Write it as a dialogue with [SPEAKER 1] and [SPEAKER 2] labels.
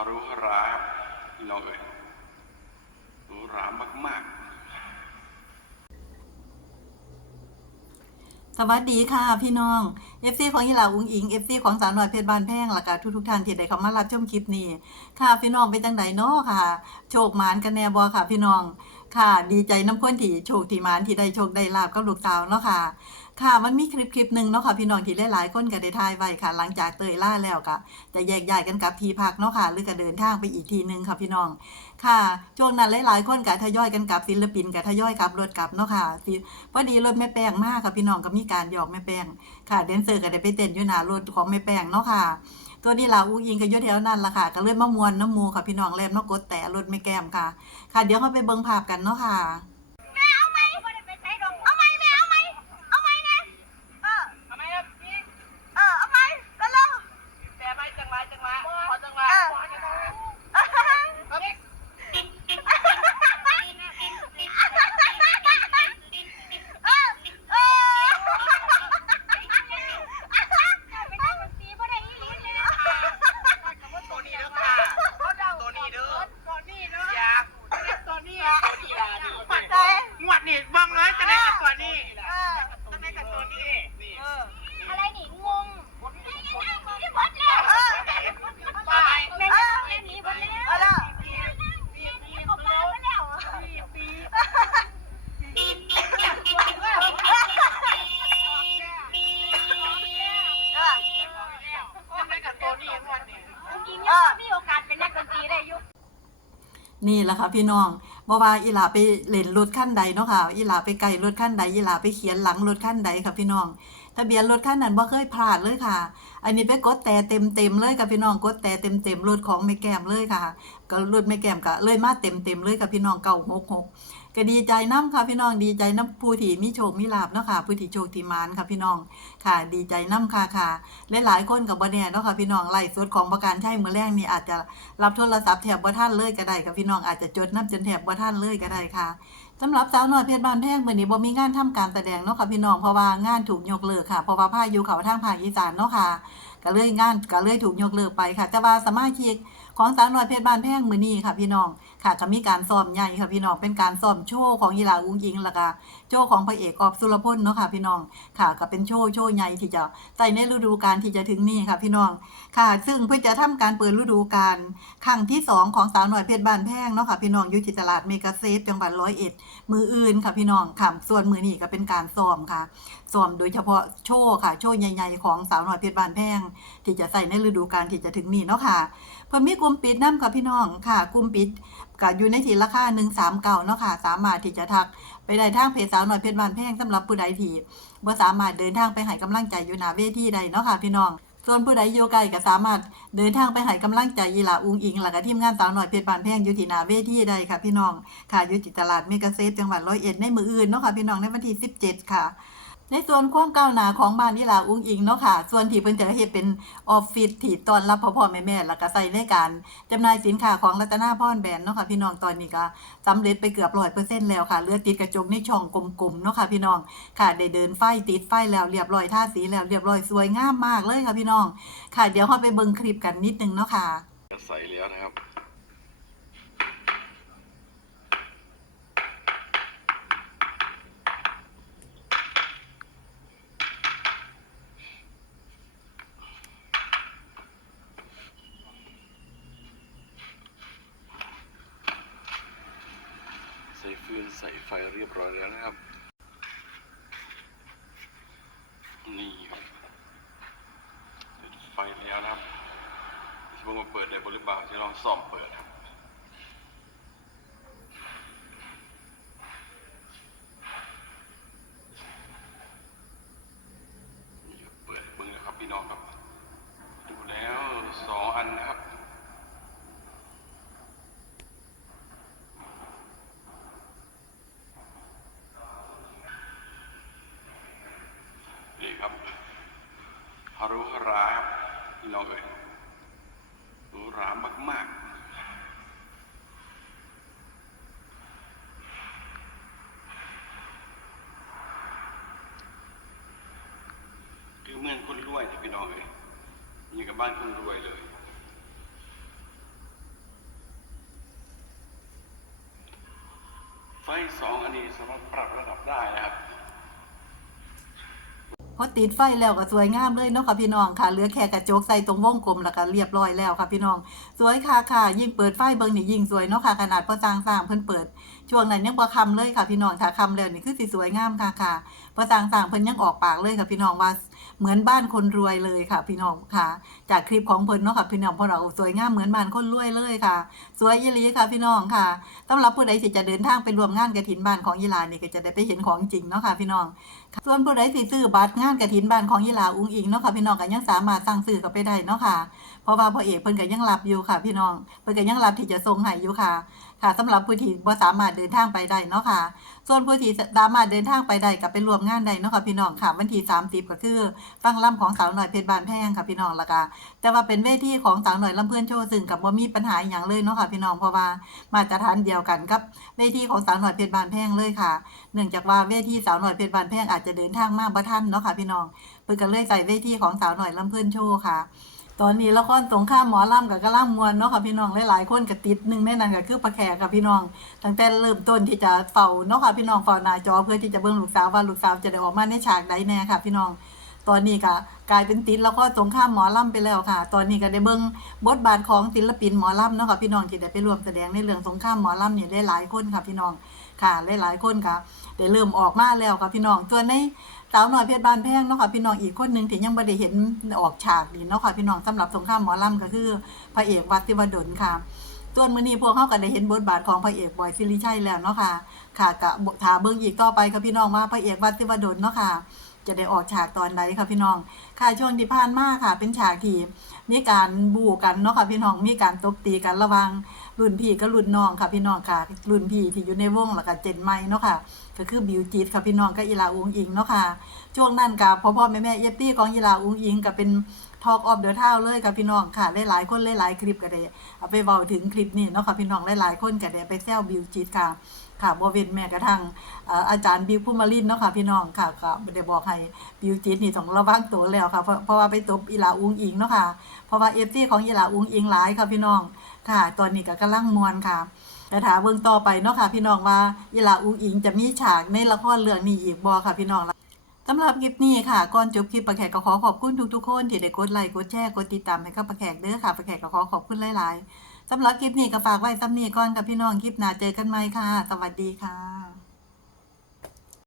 [SPEAKER 1] ฮารุหราครับพี่น้องเอ๋ยหรูหรามากๆ
[SPEAKER 2] สวัสดีค่ะพี่น้องเอฟซีของยิลาอุ้งอิงเอฟซีของสาวน้อยเพชรบานแพงหละก็ทุกทุกท่านที่ได้เข้ามารับชมคลิปนี้ ค่ะพี่น้องเป็นจังไดเนาะค่ะ โชคหมานกันแน่บอค่ะ พี่น้อง ค่ะ ดีใจน้ำคนที่โชคที่หมานที่ได้โชคได้ลาบกับลูกสาวเนาะค่ะ ค่ะมันมีคลิปคลิปหนึ่งเนาะค่ะพี่น้องที่หลายๆคนก็ได้ถ่ายไว้ค่ะ หลังจากเตยล่าแล้วก็จะแยกย้ายกันกลับที่พักเนาะค่ะ หรือก็เดินทางไปอีกทีหนึงค่ะพี่น้อง ค่ะช่วงนั้นหลายๆคนก็ทยอยกันกลับศิลปินก็ทยอยกลับรถกลับเนาะค่ะสิพอดีรถแม่แป้งมากค่ะพี่น้องก็มีการหยอกแม่แป้งค่ะแดนเซอร์ก็ได้ไปเต้นอยู่หน้ารถของแม่แป้งเนาะค่ะ ตัวนี้ล่ะอุ้งยิงก็อยู่แถวนั่นล่ะค่ะ ก็เลยมามวนน้ำมูค่ะพี่น้องแลมมากดแต่รถไม่แก้มค่ะ ค่ะ เดี๋ยวเราไปเบิ่งภาพกันเนาะค่ะ
[SPEAKER 3] แม่เอาไหมเอาไหมแม่เอาไหมเอาไหมเนี่ยเออ
[SPEAKER 4] ทำไมครับพี่
[SPEAKER 3] เออเอาไหมแล้วเรา
[SPEAKER 4] แต่ไม่จังหวะจังหวะพอจังหวะพอจังหวะครับ ตัวนี้เด้อค่ะตัวนี้เด้อตัวนี้เด้ออยากตัวนี้ตัวนี้ล่ะนี่
[SPEAKER 3] ปัดใจ
[SPEAKER 4] งวดนี่บังเลยจะได้กับตัวนี้
[SPEAKER 3] เออ
[SPEAKER 4] จะได้กับตัวนี้นี่
[SPEAKER 3] เอออะไรนี่งงที่หมดแล้วเออแม่แม่หนีหมดแล้วเออเขาบ้าไปแล้ว
[SPEAKER 4] จะได้กับตัวนี้งวดนี่
[SPEAKER 3] กินยังมีโอกาสเป็นนักดนตรีได้ยุค
[SPEAKER 2] นี่แหละค่ะพี่น้องบ่ว่าอีหลาไปเล่นรถขั้นใดเนาะค่ะอีหลาไปไกลรถขั้นใดอีหลาไปเขียนหลังรถขั้นใดค่ะพี่น้องทะเบียนรถขั้นนั้นบ่เคยพลาดเลยค่ะ อันนี้ไปกดแต่เต็มเต็มเลยค่ะพี่น้องกดแต่เต็มเต็มรถของแม่แก้มเลยค่ะก็รถแม่แก้มก็เลยมาเต็มเต็มเลยค่ะพี่น้องเก่าหกหก ก็ดีใจน้ำค่ะพี่น้องดีใจน้ำผู้ที่มีโชคมีลาบเนาะค่ะผู้ที่โชคที่มานค่ะพี่น้องค่ะ ดีใจน้ำค่ะค่ะและหลายคนกับบแน่เนาะค่ะพี่น้องไล่สดของประกันใช้มือแรกนี่อาจจะรับโทรศัพท์แถบบ่ท่านเลยก็ได้ค่ะพี่น้องอาจจะจดน้ำจนแถบบ่ท่านเลยก็ได้ค่ะสำหรับสาวน้อยเพชรบ้านแพงมื้อนี้บ่มีงานทำการแสดงเนาะค่ะพี่น้องเพราะว่างานถูกยกเลิกค่ะเพราะว่าพายุเข้าทางภาคอีสานเนาะค่ะก็เลยงานก็เลยถูกยกเลิกไปค่ะแต่ว่าสมาชิก ของสาวน้อยเพชรบ้านแพงมือนี้ค่ะพี่น้องค่ะก็มีการซ้อมใหญ่ค่ะพี่น้องเป็นการซ้อมโชว์ของยีหลาอุ้งอิงล้วก็โชว์ของพระเอกออฟสุรพลเนาะค่ะพี่น้องค่ะก็เป็นโชว์โชว์ใหญ่ที่จะใส่ในฤดูกาลที่จะถึงนี้ค่ะพี่น้องค่ะ ซึ่งเพื่อจะทำการเปิดฤดูกาลครั้งที่ 2 ของสาวหน่อยเพชรบ้านแพงเนาะค่ะพี่น้องอยู่ที่ตลาดเมกาเซฟจังหวัดร้อยเอ็ดมืออื่นค่ะพี่น้องค่ะส่วนมือนี้ก็เป็นการซ้อมค่ะซ้อมโดยเฉพาะโชว์ค่ะ โชว์ใหญ่ ๆ ของสาวหน่อยเพชรบ้านแพงที่จะใส่ในฤดูกาลที่จะถึงนี้เนาะค่ะเพิ่นมีกลุ่มปิดน้ำค่ะพี่น้องค่ะกลุ่มปิดก็อยู่ในที่ราคา139เก่าเนาะค่ะ สามารถที่จะทักไปได้ทางเพจสาวหน่อยเพชรบ้านแพงสำหรับผู้ใดที่บ่าสามารถเดินทางไปให้กำลังใจอยู่หน้าเวทีใดเนาะค่ะพี่น้องส่วนผู้ใดอยู่ไกลก็สามารถเดินทางไปให้กำลังใจยีลาอุงอิงแล้วก็ทีมงานสาวหน่อยเพชรบานแพงอยู่ที่นาเวทีใดค่ะพี่น้องค่ะอยู่ที่ตลาดเมกาเซฟจังหวัดร้อยเอ็ดในมืออื่นเนาะค่ะพี่น้องในวันที่ 17 ค่ะ ในส่วนความก้าวหน้าของบ้านยีหลาอุ้งอิงเนาะค่ะ ส่วนที่เพิ่นจะเฮ็ดเป็นออฟฟิศที่ต้อนรับพ่อพ่อแม่แม่ๆแล้วก็ใส่ในการจำหน่ายสินค้าของรัตนาพรแบรนด์เนาะค่ะพี่น้องตอนนี้ก็สำเร็จไปเกือบ100%แล้วค่ะเหลือติดกระจกในช่องกลมๆเนาะค่ะพี่น้องค่ะได้เดินไฟติดไฟแล้วเรียบร้อยท่าสีแล้วเรียบร้อยสวยงามมากเลยค่ะพี่น้อง ค่ะเดี๋ยวเราไปเบิ่งคลิปกันนิดนึงเนาะค่ะ
[SPEAKER 1] ใส่แล้วนะครับ ใส่ฟืน ใส่ไฟเรียบร้อยแล้วนะครับ นี่ติดไฟแล้วนะครับที่ผมมาเปิดในบริบาลจะลองซ่อมเปิดครับ รู้หราพี่น้องเอ๋ยรู้หรามาก ๆคือเมื่อนคนรวยที่พี่น้องเลยอยู่กับบ้านคนรวยเลย ไฟสองอันนี้สามารถปรับระดับได้นะครับ
[SPEAKER 2] พอติดไฟแล้วก็สวยงามเลยเนาะค่ะพี่น้องค่ะเหลือแค่กระจกใส่ตรงวงกลมแล้วก็เรียบร้อยแล้วค่ะพี่น้อง สวยค่ะค่ะ ยิ่งเปิดไฟเบิ่งนี่ยิ่งสวยเนาะค่ะขนาดพอสร้างสร้างเพิ่นเปิดช่วงนั้นยังบ่คำเลยค่ะพี่น้องถ้าคำแล้วนี่คือสิสวยงามค่ะค่ะพอสร้างสร้างเพิ่นยังออกปากเลยค่ะพี่น้องว่า เหมือนบ้านคนรวยเลยค่ะ พี่น้องค่ะ จากคลิปของเพิ่นเนาะค่ะพี่น้องพวกเราสวยงามเหมือนบ้านคนรวยเลยค่ะ สวยอีหลีค่ะ พี่น้องค่ะสำหรับผู้ใดที่จะเดินทางไปรวมงานกฐินบ้านของยีลานี่ก็จะได้ไปเห็นของจริงเนาะค่ะ พี่น้องส่วนผู้ใดสิซื้อบัตรงานกฐินบ้านของยีลาอุ้งอิงเนาะค่ะพี่น้องก็ยังสามารถสั่งซื้อก็ไปได้เนาะค่ะ เพราะว่าพ่อเอกเพิ่นก็ยังรับอยู่ค่ะ พี่น้องเพิ่นก็ยังรับที่จะส่งให้อยู่ค่ะ ค่ะสำหรับผู้ที่บ่สามารถเดินทางไปได้เนาะค่ะ ส่วนผู้ที่สามารถเดินทางไปได้ก็ไปรวมงานได้เนาะค่ะพี่น้องค่ะวันที่30ก็คือฟังล่ำของสาวหน่อยเพชรบานแพงค่ะพี่น้องละก็แต่ว่าเป็นเวทีของสาวหน่อยลำเพื่อนโชว์ซึ่งกับบ่มีปัญหาอหย่างเลยเนาะค่ะพี่น้องเพราะว่ามาตรฐานเดียวกันกับเวทีของสาวหน่อยเพชรบานแพงเลยค่ะ เนื่องจากว่าเวทีสาวหน่อยเพชรบานแพงอาจจะเดินทางมากบ่ทันเนาะค่ะพี่น้องเพิ่นก็เลยใส่เวทีของสาวหน่อยลำเพื่อนโชว์ค่ะ ตอนนี้ละครสงครามหมอลำกับกระล่ำมวนเนาะค่ะพี่น้องหลายๆคนก็ติดหนึ่งในนั้นก็คือปลาแขกค่ะพี่น้อง ตั้งแต่เริ่มต้นที่จะเฝ้าเนาะค่ะพี่น้องเฝ้าหน้าจอเพื่อที่จะเบิ่งลูกสาวว่าลูกสาวจะได้ออกมาในฉากใดแน่ค่ะ พี่น้อง ตอนนี้ก็กลายเป็นติดแล้วก็สงครามหมอลำไปแล้วค่ะ ตอนนี้ก็ได้เบิ่งบทบาทของศิลปินหมอลำเนาะค่ะพี่น้องที่ได้ไปร่วมแสดงในเรื่องสงครามหมอลำเนี่ยได้หลายคนค่ะพี่น้อง ค่ะหลายๆคนค่ะได้เริ่มออกมาแล้วค่ะพี่น้องส่วในสาวหน้อยเพชรบานแพงเนาะค่ะพี่น้องอีกคนหนึ่งที่ยังไม่ได้เห็นออกฉากนี่เนาะค่ะพี่น้องสำหรับสงครามหมอลำก็คือพระเอกวัดติวดลค่ะส่วนมื้อนี้พวกเขาก็ได้เห็นบทบาทของพระเอกบอยซิริชัยแล้วเนาะค่ะ ค่ะกะถาเบิ่งอีกต่อไปค่ะพี่น้องว่าพระเอกวัดติวดลเนาะค่ะ จะได้ออกฉากตอนใดค่ะพี่น้อง ค่ะช่วงที่ผ่านมาค่ะ เป็นฉากที่มีการบู่กันเนาะค่ะพี่น้องมีการตบตีกันระว่าง รุ่นพี่ก็รุ่นน้องค่ะพี่น้องค่ะรุ่นพี่ที่อยู่ในวงแล้วก็เจนไม่เนาะค่ะก็คือบิวจีตค่ะพี่น้องก็อีลาอุงอิงเนาะค่ะช่วงนั้นกับพ่อพ่อแม่แม่เอฟตี้ของอีลาอุงอิงก็เป็นทอกออฟเดอะเท่าเลยค่ะพี่น้องค่ะหลายๆคนหลายๆคลิปก็ได้เอาไปเว้าถึงคลิปนี้เนาะค่ะพี่น้องหลายๆคนก็ได้ไปแซวบิวจีตค่ะ ค่ะบเว้นแม้กระทั่งอาจารย์บิวพุมาลินเนาะค่ะพี่น้องค่ะก็บ่ได้บอกให้บิวจีดนี่ต้องระวังตัวแล้วค่ะ เพราะเพราะว่าไปตบอีลาอุงอิงเนาะค่ะเพราะว่าเอฟซีของอีลาอุงอิงหลายค่ะพี่น้องค่ะ ตอนนี้ก็กำลังมวนค่ะแต่ถามเบิ่งต่อไปเนาะค่ะพี่น้องว่าอีลาอุงอิงจะมีฉากในละครเรื่องนี้อีกบ่ค่ะพี่น้องสำหรับคลิปนี้ค่ะก่อนจบคลิปปะแขกก็ขอขอบคุณทุกๆคนที่ได้กดไลค์กดแชร์กดติดตามให้กับปะแขกเด้อค่ะปะแขกก็ขอขอบคุณหลายๆ สำหรับคลิปนี้ก็ฝากไว้ซ้ำนี้ก่อนกับพี่น้องคลิปหน้าเจอกันใหม่ค่ะ สวัสดีค่ะ